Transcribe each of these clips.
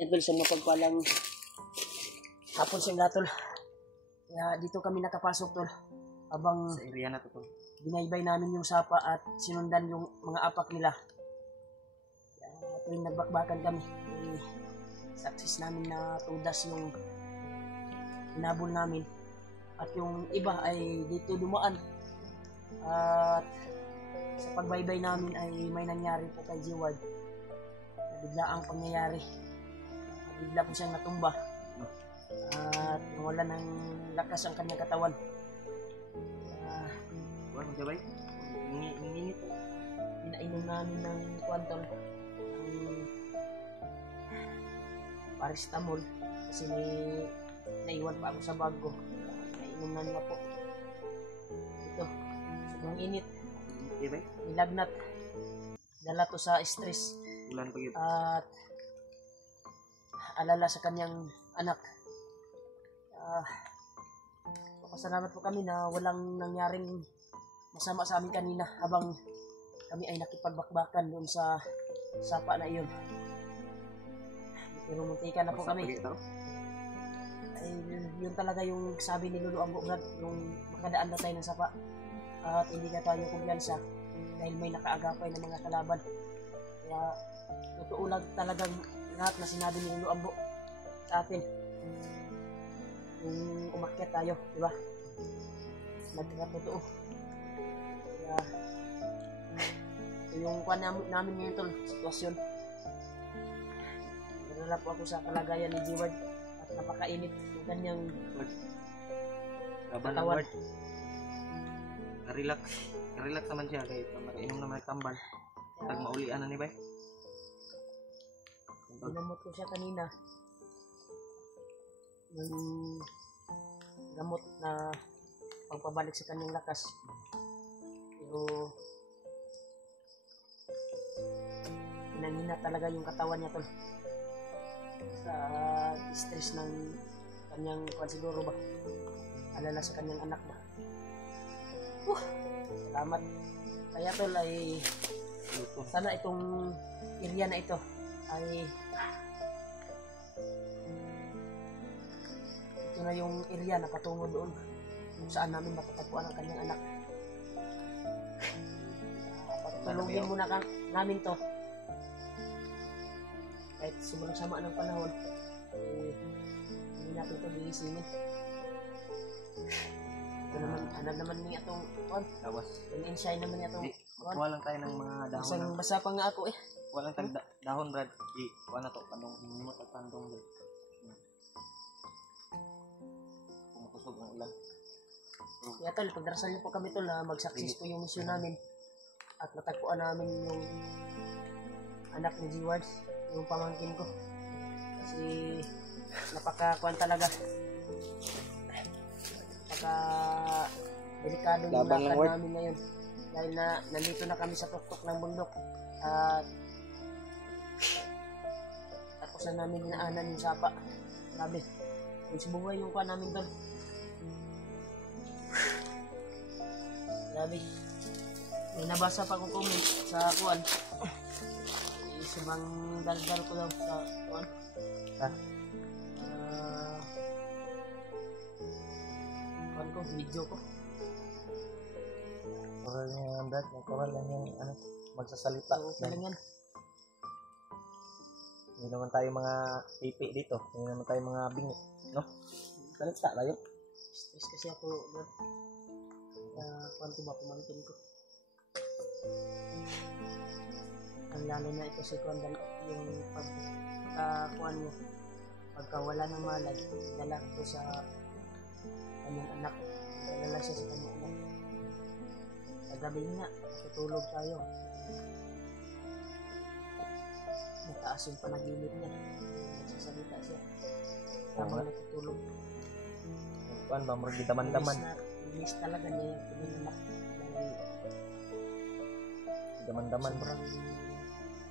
Yan tol, sa mapagpalang hapon sa tol. Kaya dito kami nakapasok tol. Habang Sa area na to tol. binaybay namin yung sapa at sinundan yung mga apak nila. Kaya tuwing nagbakbakan kami, success namin na tudas yung hinabol namin. At yung iba ay dito dumaan. At sa pagbaybay namin ay may nangyari po kay G-Ward. Bigla ang pangyayari. Bigla po siyang natumba. At nawala ng lakas ang kanyang katawan. Ano sabay? Ngingit. Pinainom namin ng kwantol ng paracetamol kasi may naiwan pa ako sa bag ko. Nainom na niya po. Ito, sobrang init. Sabay? Nilagnat. Dala to sa stress. Ulan pa yun. At alala sa kanyang anak. Pasalamat po kami na walang nangyaring masama sa amin kanina habang kami ay nakipagbakbakan doon sa sapa na iyon. Pero muntikan na po kami. Ay, yun talaga yung sabi ni Lolo Ambo Brad, yung makadaan na tayo ng sapa at hindi na tayo kumpiyansa dahil may nakaagapay ng mga kalaban. Kaya totoo lang talagang lahat na sinabi ni Lolo Ambo sa atin. Yung umakyat tayo, di ba? Nagkakatotoo. Kaya yung kuha namin ngayon tol, sitwasyon. Nalala po ako sa kalagayan ni G-Ward at napakainit yung kanyang katawan. Relax naman siya kahit makainom na may kambal. Pag maulian na ni bay. Ginamot ko siya kanina. Yung gamot na pagpabalik sa kanyang lakas. Pero pinanghina talaga yung katawan niya tol. Sa stress ng kanyang siguro ba. Alala sa kanyang anak ba. Salamat. Kaya tol ay sana itong area na ito ay ito na yung area na patungo doon kung saan namin matatagpuan ang kanyang anak. Pagtulungin muna namin to kahit sobrang sama ng panahon hindi natin ito bilisinin. Ito naman, hanap naman niya itong Tawas. in-inshine naman niya itong Kuha lang tayo ng mga dahon. isang basa pa nga ako eh. Kuha lang tayo dahon Brad. Kuha na to. Pandong himot at pandong Brad. Pumukusog ang ulan. Kaya tol, pagdarasal niyo po kami tol na mag-success po yung mission namin at natagpuan namin yung anak ni G-Ward, yung pamangkin ko. Kasi napaka-kuan talaga. Delikado yung lakad namin ngayon dahil na nandito na kami sa tuktok ng bundok at tapos na namin dinaanan yung sapa. Grabe, buhay yung kuan namin doon. Grabe, may nabasa pa akong comment sa kuan, isang daldal ko daw sa kuan ko, video ko. Coral niya yan Brad. Coral lang yung magsasalita. So, yan. Hindi naman tayo mga pipi dito. Hindi naman tayo mga bingi. No? Salita tayo. Stress kasi ako. Kwanto ba pumangkin ko? Ang lalo na ito si Kwan, yung pagkakuan mo, pagkawala ng malay, dala ko sa kanyang anak. Dala siya sa kanyang anak. Kagabi nga, tutulog tayo. Mataas yung panaginip niya. Nagsasalita siya. Habang natutulog. Kuan ba? Murag daman-daman. Miss talaga niya yung kanyang anak. Daman-daman. Sobrang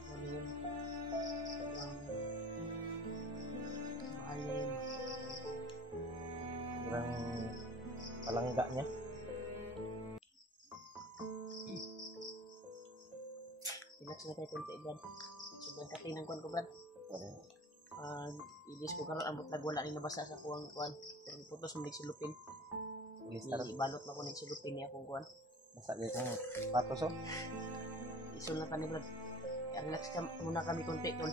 ano yun. Sobrang mahal niya yun. Sobrang palangga niya. Relax na tayo konti, Brad. So, sobrang kati ng kuan ko brad. Ilis ko karon ambot nagwala ni nabasa sa kuang kuan. Pero putos mo silupin. Listar. Balot na ko ni silupin niya akong kuan. Basa dito ng patos oh. Isun lang kami brad. Relax ka muna kami konti tol.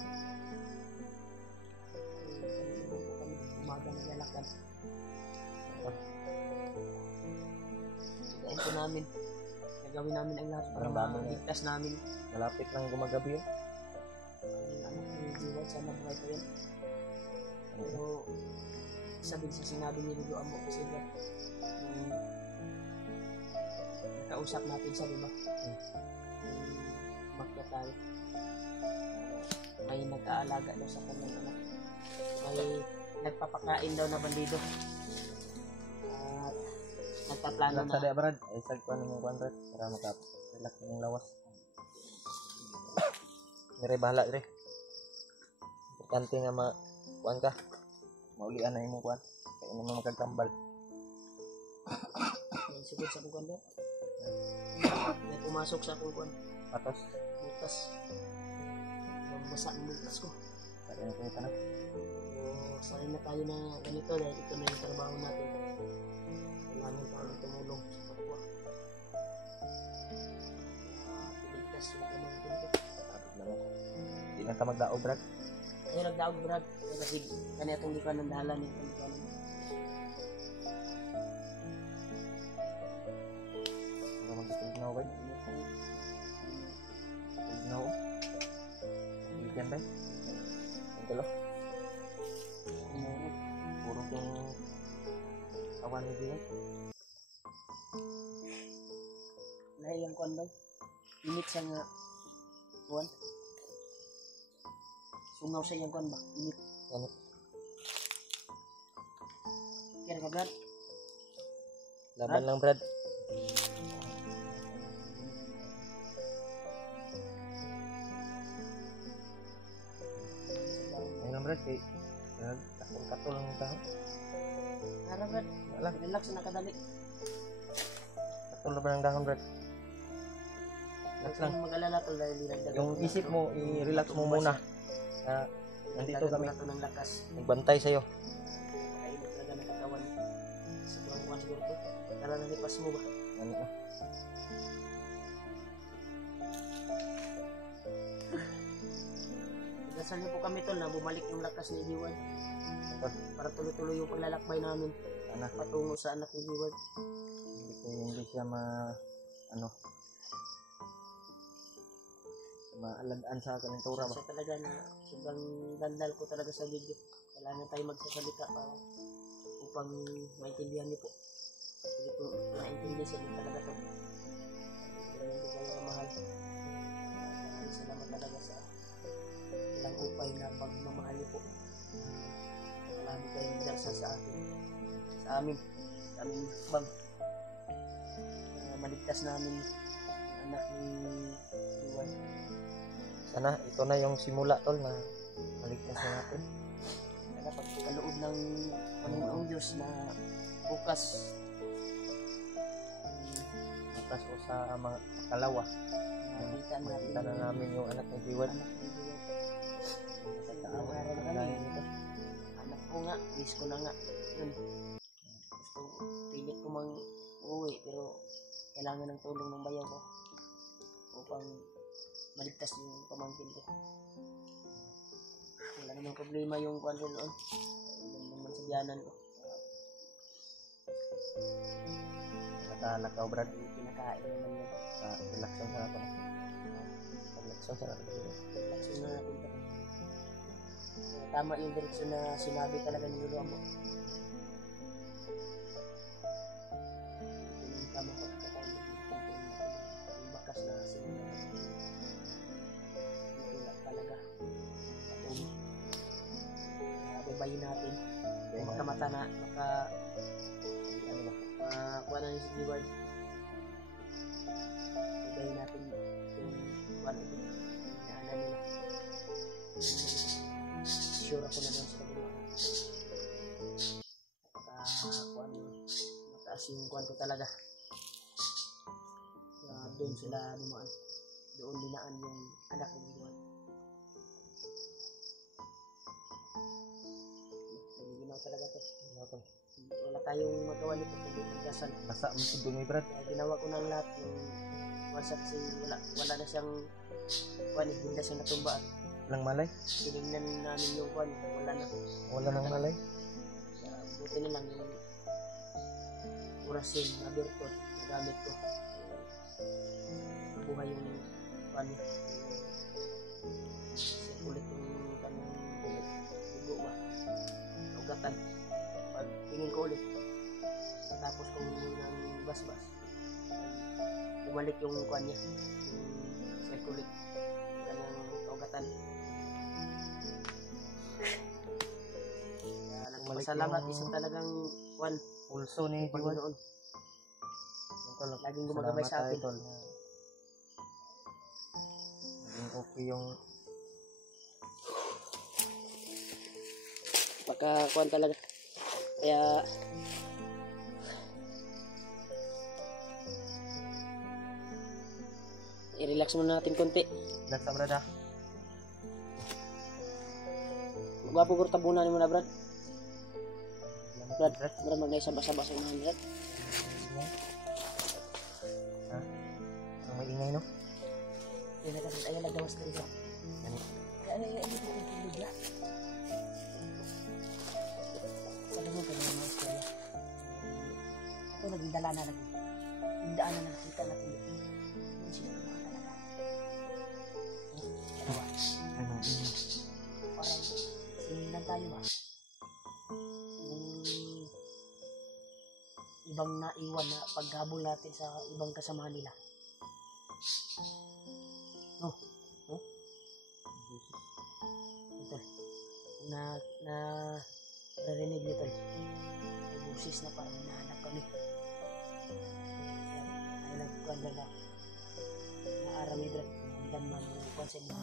Kami umaga naglalakad. Sigain po namin. Gagawin namin ang lahat para maligtas namin. Malapit lang gumagabi oh. Ang anak ni Jiwan, sana buhay pa yun. Pero sabi sa sinabi ni Rido Amo kasi ba yung nakausap natin sa diba? Makya tayo. May nag-aalaga daw sa kanyang anak. May nagpapakain daw na bandido. At nagpaplano Relax na. sa brad. Ay sag pa ng kuan brad para maka-relax ng lawas. Dire bahala dire. Importante nga kuan ka. Maulian na imong kuan. Kaya naman magkagtambal. Yan siguro sa akong kuan ba? May pumasok sa akong kuan. Patos. Butas. Mabasa ang butas ko. Kaya na kita na. So, sanay na tayo na ganito dahil ito na yung trabaho natin. Kailangan tayo tumulong sa kapwa. Piligtas yung pamangkin ko. Tapos lang ako. Di na ka magdaog brad. Ay, nagdaog brad. Kasi kanya itong lipan ng dalan yung lipan. Ano mag-tignaw ba? Tignaw. Ikan ba? Ito lo. Puro yung awan ni Diyan. Lahi ang kuwan ba? Init siya nga kuwan. Sungaw siya yung kuwan ba? Init. Ano? Kaya ka brad? Laban lang brad. Ayun brad kay takol lang ta. Harap brad. Wala. Relax na nakadali. Takol lang ng dahon brad. Relax lang. Huwag mag-alala tol dahil dinagdagan Yung ko na isip ito. mo, i-relax mo muna. Na nandito Dinagdagan ko kami. na ito ng lakas. Nagbantay sa'yo. Kainit talaga ng katawan. Siguro kuwan siguro ito. Kala nalipas mo ba? Ano? Dasal niyo po kami tol na bumalik yung lakas ni Jiwan. Ito. Para tuloy-tuloy yung paglalakbay namin Anak. patungo sa anak ni Jiwan. Hindi siya ano, maalagaan sa kalentura ba? Siya talaga na sobrang dandal ko talaga sa video. Kailangan tayo magsasalita para upang maintindihan niyo po. Hindi po naintindihan siya din talaga ito. Ganyan ko kayo kamahal. Salamat talaga sa ilang upay na pagmamahal niyo po. Marami kayong darsa sa akin. Sa amin. Sa aming bang. Maligtas namin ang anak ni Iwan. Sana ito na yung simula tol na maligtas na natin. Kaya pagkaloob ng Panginoong Diyos na bukas Bukas o sa mga kalawa. makita natin Makita na namin yung anak ni Jiwan. anak ni Iwan. Nagkakaawara na kami. ito. Anak ko nga, wish ko na nga. Yun. Gusto ko, pilit ko mang uuwi pero kailangan ng tulong ng bayaw ko upang maligtas yung pamangkin ko. Wala namang problema yung kwan ko noon. Wala naman sa biyanan ko. Nakalakaw brad. Kinakain naman yun. Relaxon sa natin. Relaxon sa natin. Action na natin ito. Tama yung direksyon na sinabi talaga ni Lolo Amo. Ito yung tamang pagkakataon yung bakas na sinunod. Ito na talaga. Babayin natin. Kung makamata na, makakuha na si Diwad. Babayin natin yung kuwan ulit. Inaanan nila. Sure ako na doon sa kabila. Kuwan, mataas yung kuwan ko talaga. Doon sila dumaan. Doon dinaan yung anak ng Diwad. talaga to. Ano tol? Wala tayong magawa nito kung magdasal. Basa mo sa dumi brad. Kaya ginawa ko ng lahat ng wasak kasi wala na siyang kuwan eh, hindi na siya natumba at Lang malay. tinignan namin yung kuwan, wala na. Wala nang malay. Kaya buti na lang yung orasin na birtod na gamit ko. Nabuhay yung kuwan eh. Ulit yung kanyang dugo ba? Ugatan. Pag tingin ko ulit, tapos kung ng basbas, bumalik yung kuwan niya, yung circulate, kanyang ugatan. Kaya nagpasalamat, yung- isang talagang kuwan, Pulso ni Jiwan. Panginoon. Tol, Laging gumagabay salamat sa akin. tayo, tol. Naging okay yung Pagkakuan talaga. Kaya i-relax muna natin konti. laksa brad ha. Gwapo ko tabunan mo na, Brad. Salamat Brad, brad. Brad, magnay-saba-saba sa mga Brad. Ingay. Ha? Ang may ingay no? Ayun na kasi, ayun nagawas ka rin. Ano? Ayun dito yung tulog na. Sabi mo, kaya mga istorya. Ito, naging dala na lagi. Yung daan na nakita natin doon. Yung sila ng mga talaga. Dalawa. Ano? Parang sinilan tayo ba? Yung ibang naiwan na paghabol natin sa ibang kasamahan nila. No? No? Ito. Na naririnig nito. May busis na parang hinahanap kami. Ay nagkuhan na na arami dyan. Ang damang konsep na